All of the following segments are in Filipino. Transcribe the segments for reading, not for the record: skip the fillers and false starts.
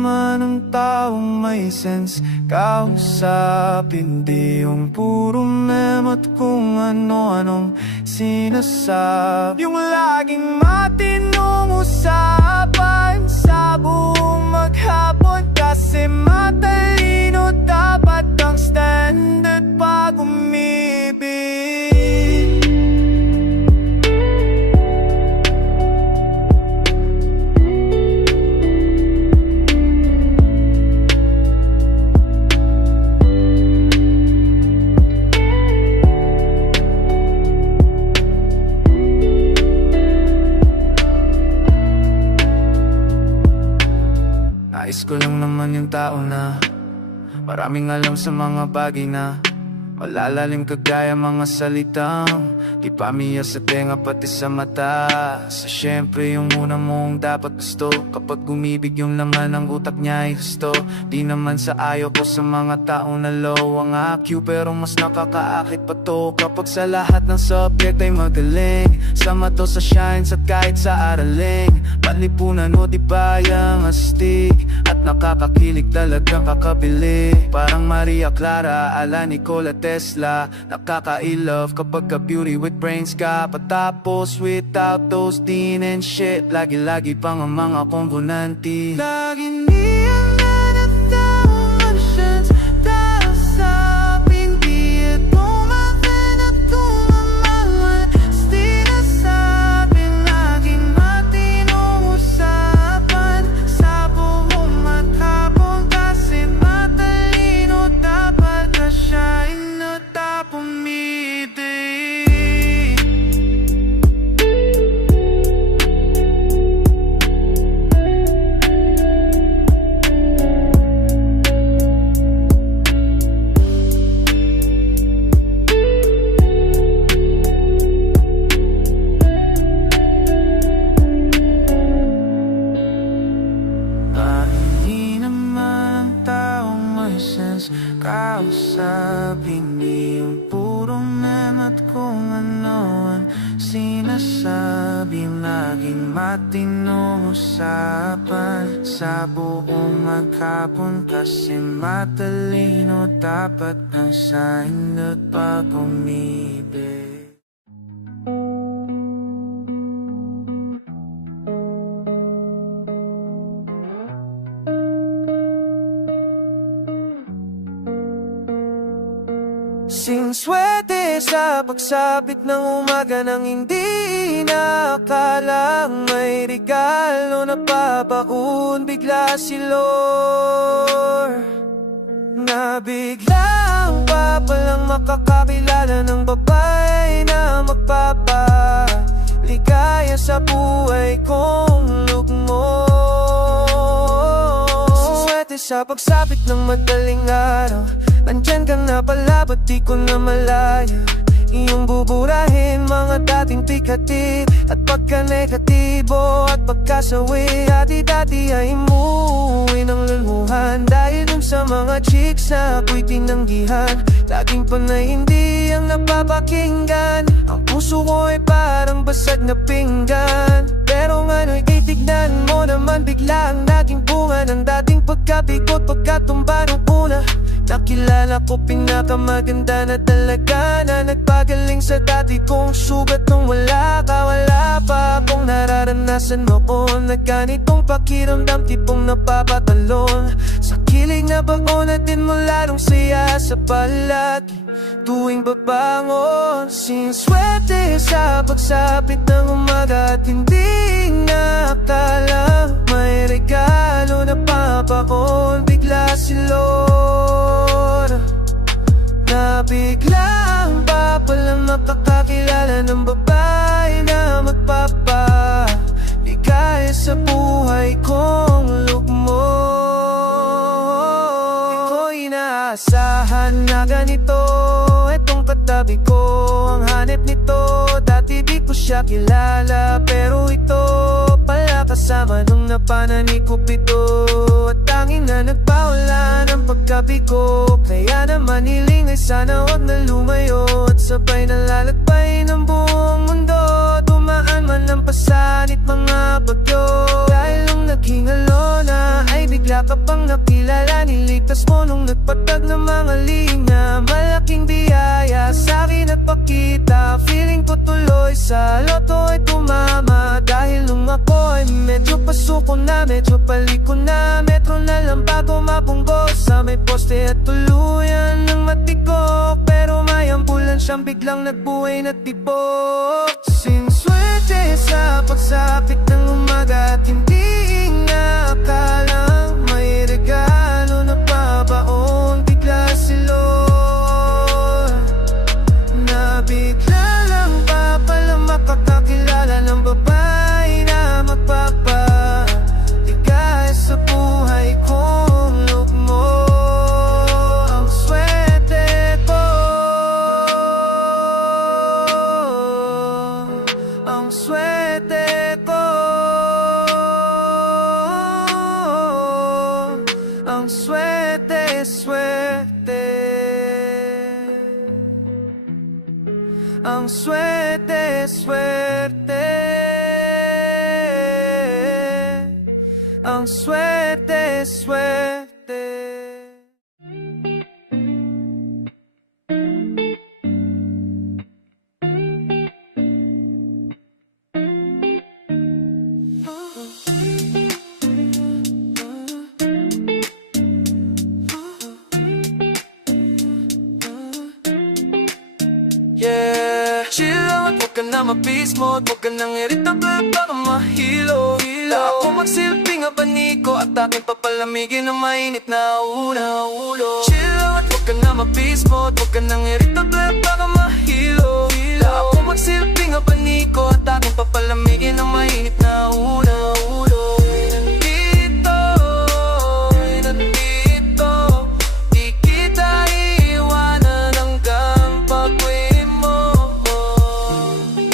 naman ang taong may sense kausapin, di yung puro meme at kung ano-anong sinasabi. Yung laging matinong usapan sa buong maghapon, kasi matalino dapat ang standard pag umibig. Nais ko lang naman yung tao na maraming alam sa mga bagay na malalalim kagaya mga salitang di pamiya sa tenga pati sa mata. Sa syempre yung una mong dapat gusto, kapag umibig yung laman ng utak niya ay gusto. Di naman sa ayaw ko sa mga taong na low ang IQ, pero mas nakakaakit pa to kapag sa lahat ng subject ay magaling. Sama to sa shines at kahit sa araling panlipunan o di bayang astig, at nakakakilig talagang kakabili. Parang Maria Clara, ala Nikola Tesla, nakaka-i-love kapag ka-beauty with brains ka. Patapos without those din and shit, lagi-lagi pang ang mga komponente. Lagi niya nanatawang actions dahil sa pindi at tumakin at tumaman. Sinasabing laging matinong usapan sa buong maghapon, kasi matalino dapat na siya inatap umibig. Kausapin di yung puro meme at kung ano ang sinasabi. Laging matinong usapan sa buong maghapon, kasi matalino dapat ang sign at pag umibig. Singswerte sa pagsapit ng umaga nang hindi inakalang may regalo na papaun. Bigla si Lord na biglang papalang makakakilala ng babae na magpapaligaya sa buhay kong lugmo. Singswerte sa pagsapit ng madaling araw, nandyan ka na pala, ba't di ko na malaya? Iyong buburahin mga dating pikatid at pagka-negatibo at pagkasawi. Dati-dati ay umuwi ng luluhan dahil dun sa mga chicks na ako'y tinanggihan. Laging panay hindi ang napapakinggan, ang puso ko ay parang basag na pinggan. Pero nga'no'y itignan mo naman, bigla ang naging bunga ng dating pagkabikot, pagkatumba nung una. Nakilala ko pinakamaganda na talaga, na nagpagaling sa dati kong sugat nung wala ka. Wala pa akong nararanasan noon na ganitong pakiramdam, tipong napapatalon sa kilig na baon natin mo lalong saya sa palagi tuwing babangon. Singswerte sa pagsapit ng umaga at hindi nakakala may regalo na papakon. Bigla si Lord na biglang papalang makakakilala ng babae na magpapaligaya sa buhay kong lugmo. Di ko inaasahan na ganito, etong katabi ko ang hanep nito. Dati di ko siya kilala, pero ito pala kasama nung napananikop ito. At tanging na nagpawala ng pagkabigo, kaya naman hiling ay sana huwag na lumayo. At sabay nalalakbay ng buong mundo, dumaan man ng pasanit mga bagyo. Dahil nung naghingalo na ay bigla ka pang nakilala, niligtas mo nung nagpatag ng mga linya. Malaking biyaya sa'kin at pakita, feeling ko tuloy sa loto ay tumama. Dahil nung ako ay medyo pasuko na, medyo paliko na, metro na lang bago mabunggo sa may poste at tuluyan ng matiko. Pero may ambulan siyang biglang nagbuhay na tibok. Sinswerte sa pagsapit ng umaga at hindi inaakalang may regalo na pabaon. Bigla si Lord na bigla lang pa pala makakakilala ng babae na magpapaligay sa buhay kong lugmo. Ang swerte ko, ang swerte ko, ang swerte, swerte, ang swerte, swerte, ang swerte, swerte. Yeah, chill lang at huwag ka na mabismo, huwag ka nang irritable baka mahilo. Ako magsilbing abaniko at aking papalamigin ng mainit na ulo. Chill lang at huwag ka na mabismo, huwag ka nang irritable baka mahilo. Ako magsilbing abaniko at aking papalamigin ng mainit na ulo. Nandito, di kita iwanan hanggang pag-uwi mo.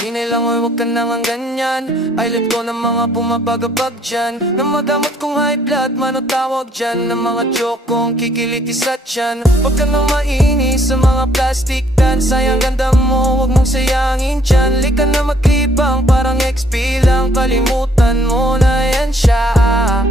Hinay lang oy, huwag ka nang ganyan. Eyelid ko ng mga pumapagabag dyan, ng magamot kong high blood, mano tawag dyan, ng mga joke kong kikiliti sa tiyan. Huwag ka nang mainis sa mga plastic tan, sayang ganda mo, huwag mong sayangin dyan. Lika na maglibang, parang XP lang, kalimutan mo na yan siya.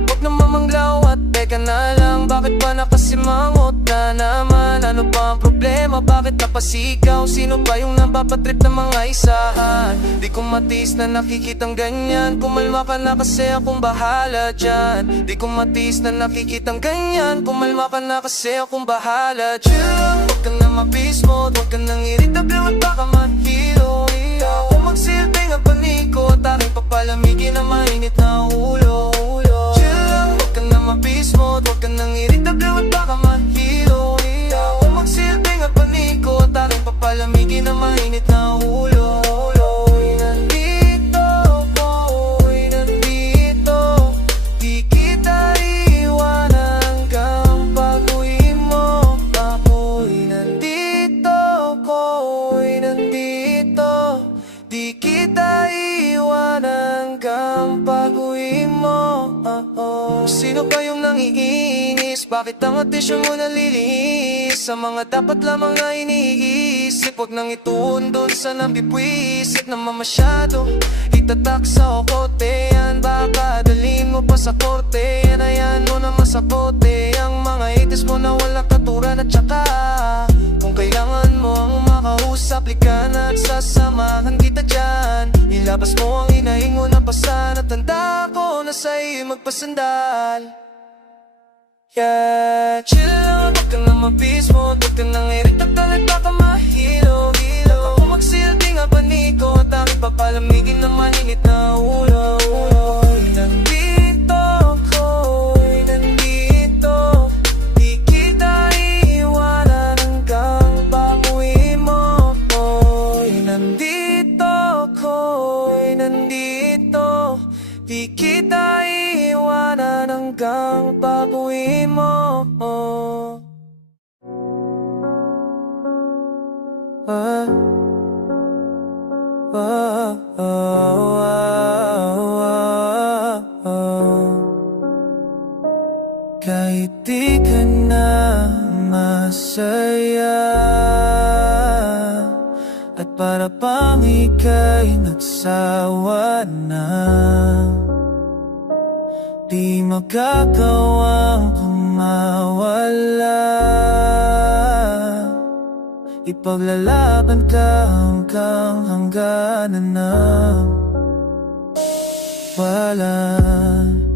Huwag na mamanglaw at teka na lang, bakit ba nakasimangot na naman? Ano ba ang problema, bakit napasigaw? Sino ba yung napapatrip ng mga isahan? Di ko matiis na nakikitang ganyan, kumalma ka na kasi akong bahala dyan. Di ko matiis na nakikitang ganyan, kumalma ka na kasi akong bahala dyan. Huwag ka na mabismo, huwag ka nang irritable at baka mahilo. Ako magsilbing abaniko at aking papalamigin na mainit na ulo. Huwag ka na mabismo, huwag ka nang irritable at baka mahilo. Ako magsilbing abaniko at aking papalamigin na mainit na ulo. Sino ba yung nangiinis? Bakit ang atensyon mo nalilihis sa mga dapat lamang na iniisip? Huwag nang ituon doon sa nabibwisit naman masyado. Itatak sa okote yan, baka dalhin mo pa sa korte. Yan ayan mo na masakote ang mga itis mo na walang katuran. At saka kung kailangan mo ang makausap, lika na at sasamahan kita dyan. Ilabas mo ang hinaing mo na pasan at tanda ko na sa'yo magpasandal. Yeah, chill lang, huwag ka na mabismo, huwag ka nang irritable at baka mahilo. Ako magsilbing abaniko at aking papalamigin na mainit na ulo. Nandito ko, nandito, di kita iwanan hanggang pag-uwi mo. Nandito ko, nandito, di kita iwanan hanggang pag-uwi mo. Kahit di ka na masaya at para bang ika'y nagsawa na, di magagawang mawala. Ipaglalaban ka hanggang hangganan na wala.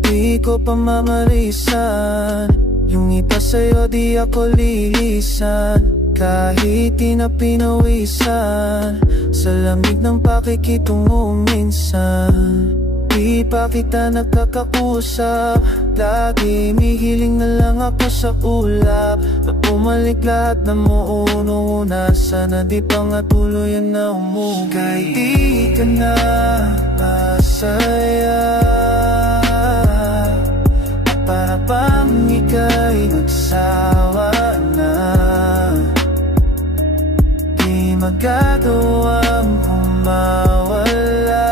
Di ko pa mamarisan, yung iba sa'yo di ako lilisan. Kahit di na pinawisan, sa lamig ng pakikitungo minsan. Di pa kita nagkakausap, lagi mihiling na lang ako sa ulap. Na bumalik lahat na muuna, sana di pa nga tuluyan na umuwi. Kahit di ka na masaya, para bang ika'y nagsawa na. Di magagawang humawala,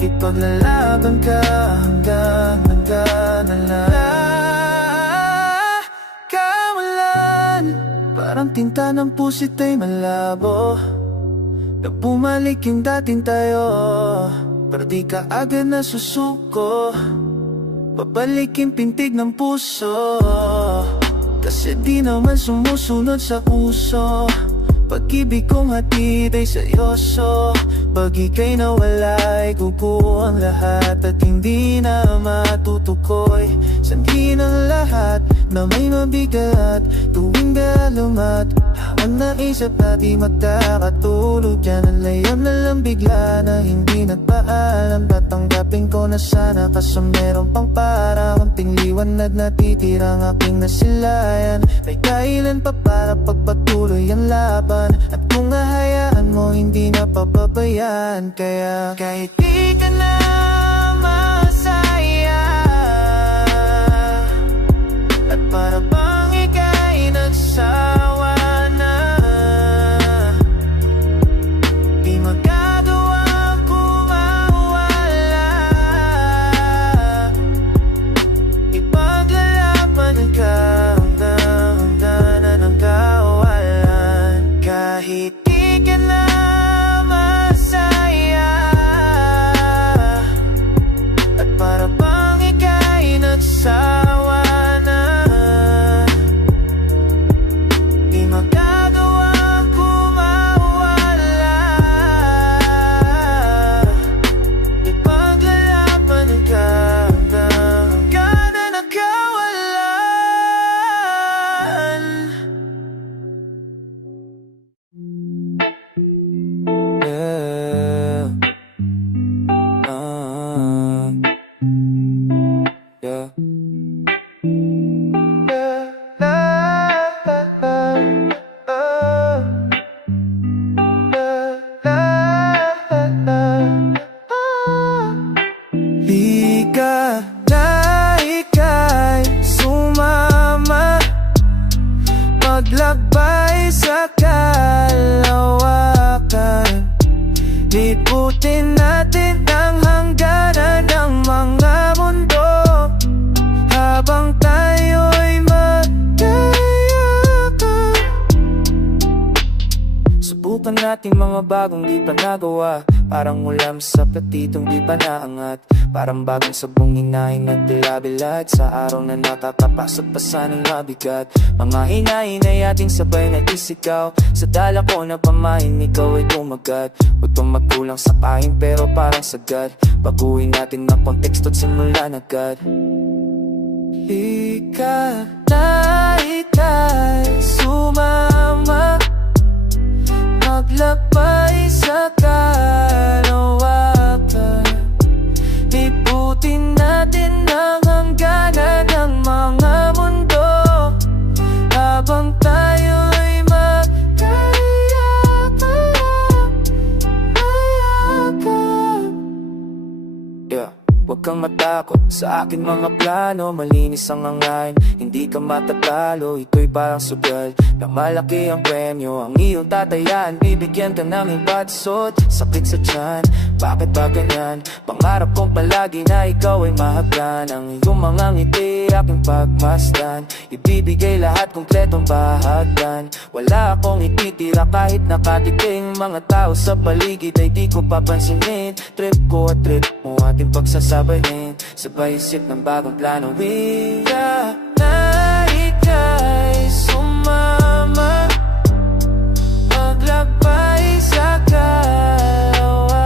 ipaglalaban ka hanggang nagkanala. Kawalan, parang tinta ng pusit ay malabo, na bumalik yung dating tayo. Pero di ka agad nasusuko, babalik yung pintig ng puso. Kasi di naman sumusunod sa puso. Pag-ibig kong hatid ay seryoso. Pag ika'y nawala ay kukuha ang lahat, at hindi na matutukoy. Sandihin ang lahat na may mabigat, tuwing galumat. Ang naisip na di magkakatulog, yan ang layam na lang bigla na hindi nagpaalam. Tatanggapin ko na sana, kaso meron pang parang konting liwanag na titirang aking nasilayan. May kailan pa para pagpatuloy ang laban, at kung hahayaan mo hindi na pababayaan. Kaya kahit di ka na masaya, at para bang ika'y nagsawa na, di magagawang kumawala. Ipaglalaban ka hanggang hangganan ng kawalan. Kahit di ka na masaya, at para bang ika'y nagsawa na, di magagawang kumawala. Ipaglalaban ka hanggang hangganan ng kawalan. Yeah. Yeah. Di ka na ika'y sumama, maglakbay sa kalawakan. Liputin natin ang hangganan ng mga mundo, habang tayo'y magkayakan. Subukan natin mga bagong di pa nagawa, parang ulam sa platitong di pa naangat. Parang bagong sabong hinahin at bilad sa araw na nakakapasok pa sanang mabigat. Mga hinahinay ating sabay na isigaw, sa dala ko na pamahin ikaw ay kumagat. Huwag pang magkulang sa pahin pero parang sagad, baguhin natin ang konteksto at simulan agad. Ika na ika'y sumama, maglakbay sa kalawakan. Liputin natin ang hangganan ng mga mundo, habang tayo'y magkayakan. Yeah. Huwag kang matakot sa akin mga plano, malinis ang hangain, hindi ka matatalo. Ito'y parang sugal na malaki ang premyo, ang iyong tatayaan, bibigyan ka namin batsot. Sakit sa tiyan, bakit ba ganyan? Pangarap kong palagi na ikaw ay mahagdan, ang iyong mga ngiti aking pagmasdan. Ibibigay lahat kompletong bahagdan, wala akong ititira kahit nakatiting. Mga tao sa paligid ay di ko papansinin, trip ko at trip mo ating pagsasabayin. Sabay isip ng bagong plano. Wira na ika'y sumama, maglakbay sa kalawakan.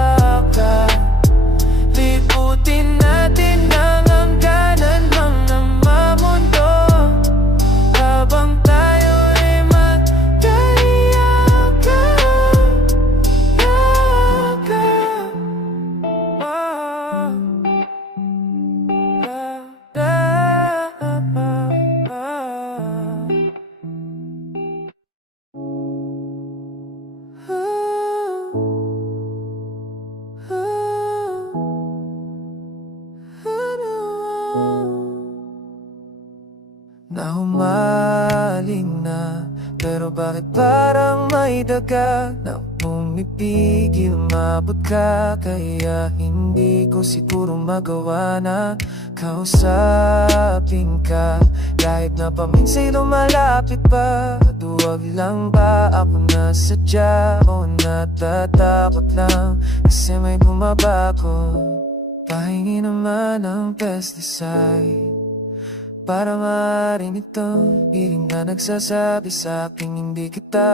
Liputin natin ang hangganan ng namamundo, habang tayo ay magkayakan. Nahumaling na, pero bakit parang may daga na pumipigil? Mabot ka, kaya hindi ko siguro magawa na kausapin ka. Kahit na paminsan lumalapit pa, duwag lang ba ako nasadya o natatakot lang kasi may bumabako? Pahingi naman ng pesticide para maaaring itong piling na nagsasabi sa aking hindi kita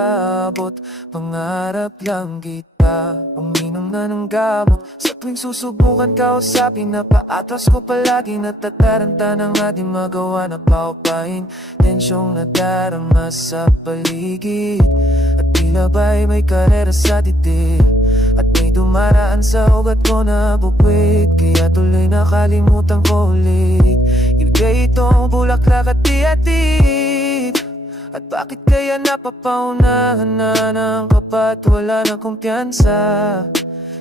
abot. Pangarap lang kita, uminom na ng gamot. Sa tuwing susubukan kausapin, napaatras ko palagi, natataranta ng ating magawa na paupain. Tensyong nadarama sa paligid, at tila ba'y may karera sa titig, at may dumaraan sa ugat ko na bupwit. Kaya tuloy nakalimutan ko ulit ibigay itong bulaklak at iatid. At bakit kaya napapaunahan na ng kapat, wala ng kumpiyansa?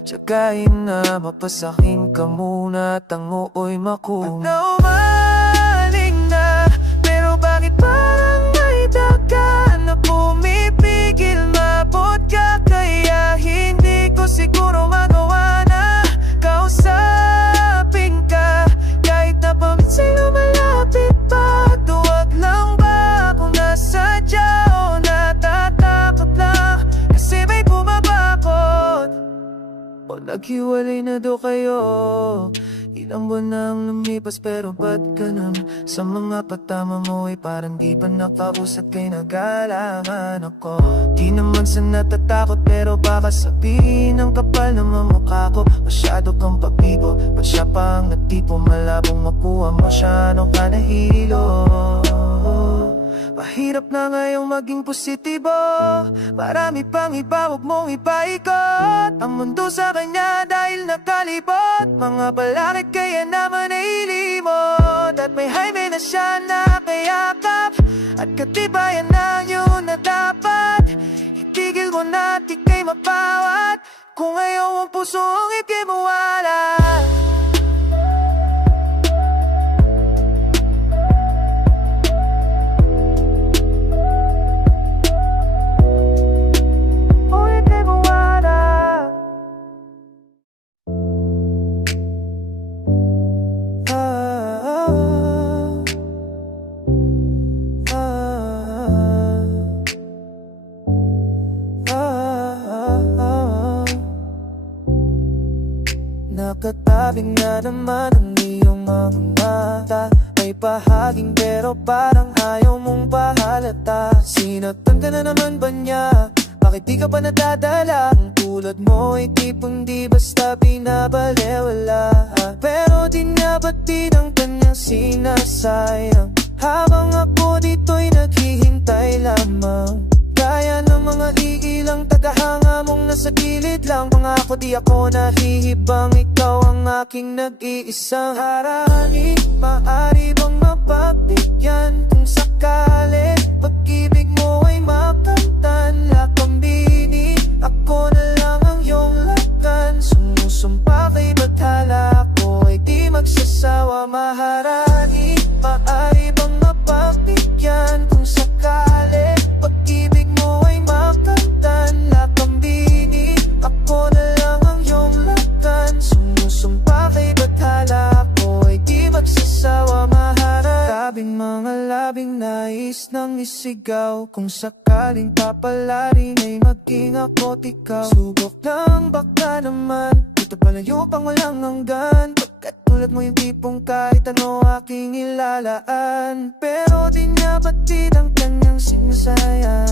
Tsagain na mapasakin ka muna at ang ooy makuha. At naumaling na, pero bakit parang may daga na pumipigil? Mabot ka, kaya hindi ko siguro magawa na kausapin ka. Kahit na paminsan lumalapit pa, duwag lang ba akong nasadya o natatakot lang kasi may bumabakot? O naghiwalay na do kayo? Ilang buwan nang lumipas, pero ba't ganun? Sa mga patama mo ay parang di pa nakausap, kay nag-aalaman ako. Di naman sa natatakot, pero baka sabihin ang kapal na mamukha ko. Masyado kang pabibo, pa siya pang natipo, malabong makuha mo siya nung ka nahilo. Mahirap na ngayong maging positibo, marami pang iba, huwag mong ipaikot ang mundo sa kanya dahil nakalibot. Mga balakid kaya naman ay limot, at may highway na siya nakayakap, at katibayan na yun na dapat itigil mo na di kay mapawat. Kung ayaw ang pusong ikimuwala, nakatabing na naman ang iyong mga mata. May bahaging pero parang ayaw mong pahalata. Sinaktan ka na naman ba niya? Bakit di ka pa nadadala? Ang tulad mo ay tipong di basta binabalewala, pero di nabatid ang kanyang sinasayang. Habang ako dito'y naghihintay lamang, gaya ng mga iilang tagahanga mong nasa gilid lang. Pangako di ako nahihibang, ikaw ang aking nag-iisang harani. Maaari bang mapagbigyan kung sakali pag-ibig mo ay makamtan? Lakambini, ako na lang ang iyong lakan. Sumusumpa kay bathala, ako ay di magsasawa. Maharani, maaari bang mapagbigyan kung sakali pag-ibig mo ay makamtan? Lakambini, ako na lang ang iyong lakan. Sumusumpa kay bathala, ako ay di magsasawa. Maharani, tabing mga labing nais nang isigaw, kung sakaling papalarin ay maging ako't ikaw. Subok lang baka naman, dito palayo pang walang hanggan, pagkat tulad mo yung tipong kahit ano aking ilalaan. Pero di niya batid ang kanyang sinasaya,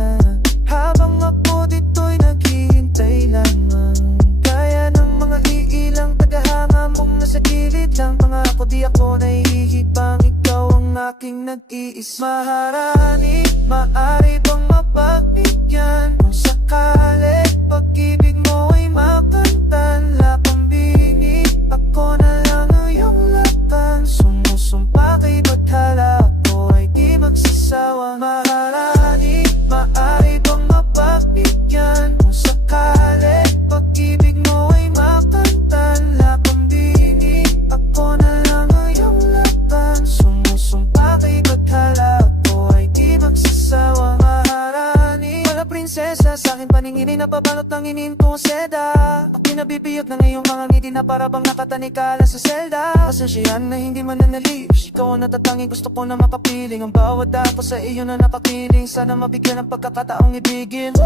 habang ako dito'y naghihintay lamang. Kaya ng mga iilang tagahanga mong nasa gilid lang, pangako di ako nahihibang, ikaw ang aking nag-iis. Maharani, maaari bang mapagbigyan kung sakali pag-ibig mo ay makantan? Lapambini, ako na lang ang iyong laban. Sumusumpa kay bathala, ako ay di magsasawa. Maharani, maaari bang mapagbigyan kung sakali pag-ibig mo ay makantan? Lapambini, ako na lang ang iyong laban. Sumusumpa kay bathala, ako ay di magsasawa. Maharani, wala prinsesa, sa akin paningin ay napabalot ng ininto seda. Ako'y nabibiyog ng iyong mga ngiti na para bang nakatanikala sa selda. Pasensyahan na hindi man nanalips, ikaw ang natatanging gusto ko na makapiling. Ang bawat ako sa iyo na napakiling, sana mabigyan ng pagkakataong ibigin.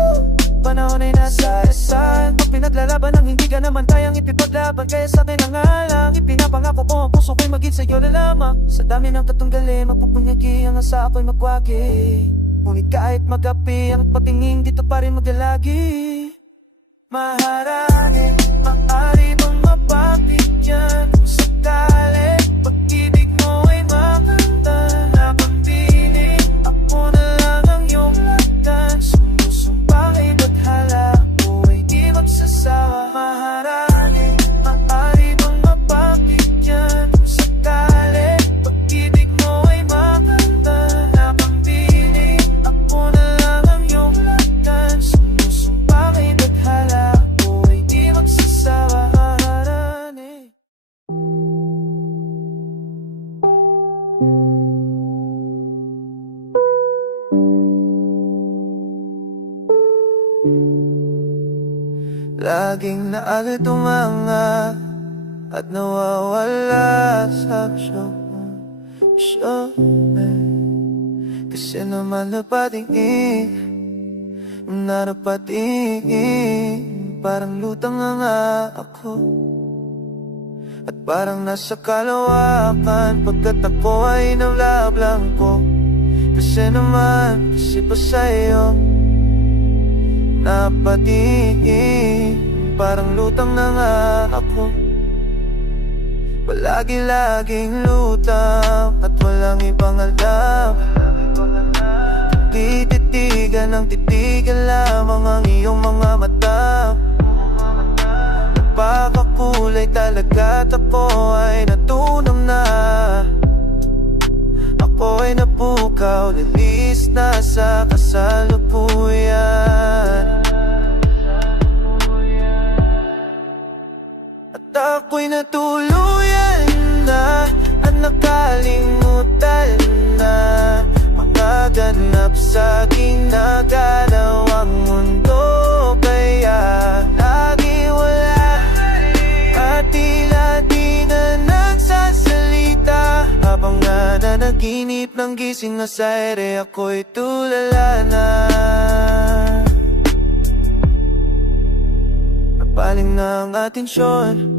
Panahon ay nasa esan, pag pinaglalaban ang hindi ka naman kayang ipipaglaban. Kaya sa akin na nga lang, ipinapangako ko ang puso ko'y maging sa'yo na lamang. Sa dami ng tatunggali, magpupunyagi ang asa ako'y magwagi. Ngunit kahit magapi ang patingin, dito pa rin maglalagi. Maharani, maaari bang mapagbigyan kung sakali pag-ibig mo ay makanta? Napambili, ako na lang ang iyong lagan. Sumusumpa kay bathala, ako ay di magsasawa. Maharani, maaari bang mapagbigyan kung sakali pag-ibig mo ay makanta? Napambili, ako na lang ang iyong lagan. Sumusumpa kay bathala, ako ay di magsasawa. Maharani. Laging naagitumanga at nawawala sa aksyon. Kasi naman napatingin, narapatingin, parang lutang nga ako. At parang nasa kalawakan, pagkat ako ay nablablangko. Kasi naman, kasi pa sa'yo napatingin, parang lutang na nga ako. Palagi-laging lutang at walang ibang alam. Di titigan ng titigan lamang ang iyong mga mata. Nagpapakulay talaga at ako ay natunaw na. Ako ay napukaw, lilis na sa kasalukuyan. At ako'y natuluyan na at nakalimutan na mga ganap sa ginagalawang mundo. Kaya lagi wala at tila di na nagsasalita. Habang nananaginip ng gising na sa ere, ako'y tulala na. Napaling na ang atensyon,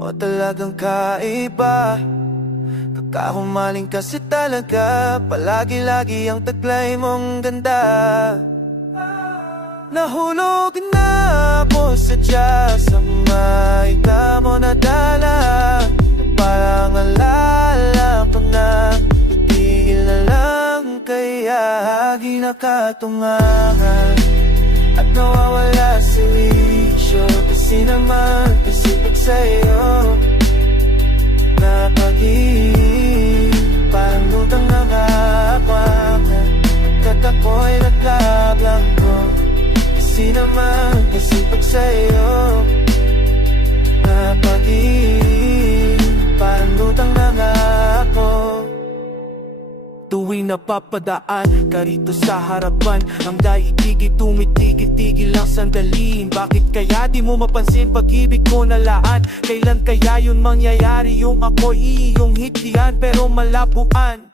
o talagang kaiba? Kakahumaling kasi talaga, palagi-lagi ang taglay mong ganda. Nahulog na ako sadya sa maita mo nadala. Parang alala ko na, itigil na lang kaya di nakatungahan at nawawala sa wisyo. Kasi naman, kasi pag sa'yo napag-ibig, parang lutang nakakwakan. Kat ako'y naglablangko. Kasi naman, kasi pag sa'yo napag-ibig, parang lutang na nga ako. Tuwing napapadaan ka rito sa harapan, ang daigigig tumitigil-tigil lang sandaliin. Bakit kaya di mo mapansin pag-ibig ko nalaan? Kailan kaya yun mangyayari, yung ako'y iyong hitian pero malabuan?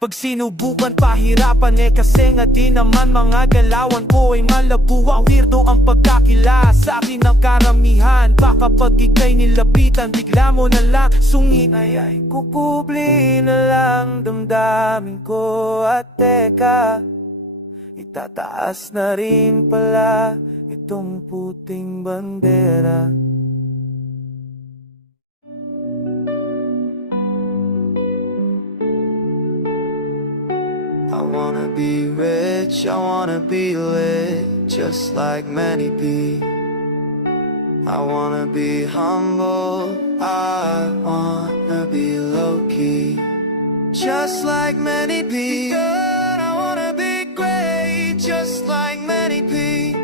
Pag sinubukan pahirapan kasi nga di naman mga galawan ko ay malabuwa. Weirdo ang pagkakila sa akin ng karamihan. Baka pag ika'y nilapitan bigla mo na lang sungin. Ay kukubli na lang damdamin ko. At teka, itataas na rin pala itong puting bandera. I wanna be rich, I wanna be lit, just like many be. I wanna be humble, I wanna be low-key, just like many be. Good, I wanna be great, just like many be.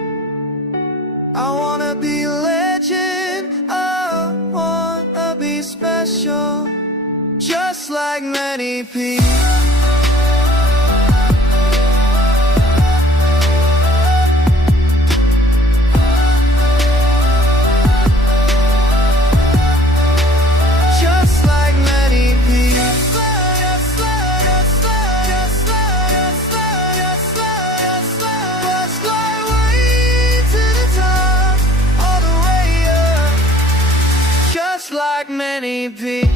I wanna be legend, I wanna be special, just like many be. Like many people.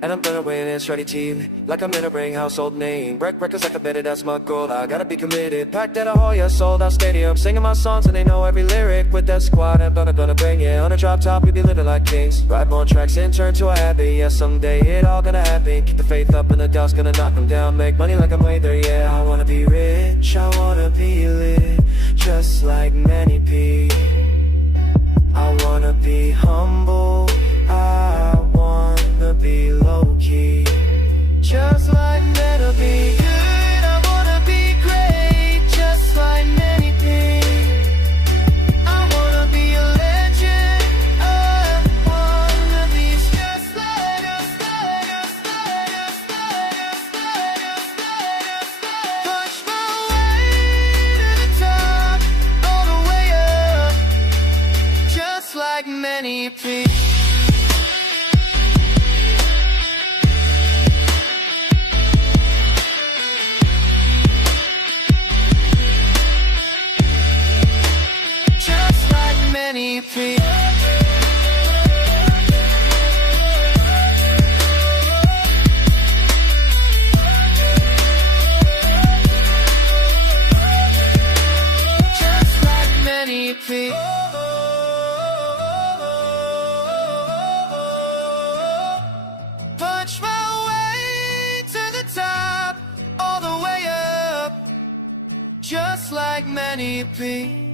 And I'm gonna win and shredded team, like I'm gonna bring household name. Break records like a minute, that's my goal. I gotta be committed. Packed at a Hoya, sold out stadium, singing my songs and they know every lyric. With that squad, I'm gonna bring it. On a drop top, we be living like kings. Ride more tracks and turn to a habit. Yeah, someday it all gonna happen. Keep the faith up and the doubt's gonna knock them down. Make money like I'm way there, yeah. I wanna be rich, I wanna be lit, just like many people. I wanna be humble, I wanna be low-key, just like many be. Good, I wanna be great, just like many be. I wanna be a legend, I wanna be just like us, push my way to the top, all the way up, just like many people. Many people. Just like many people. Punch my way to the top, all the way up, just like many people.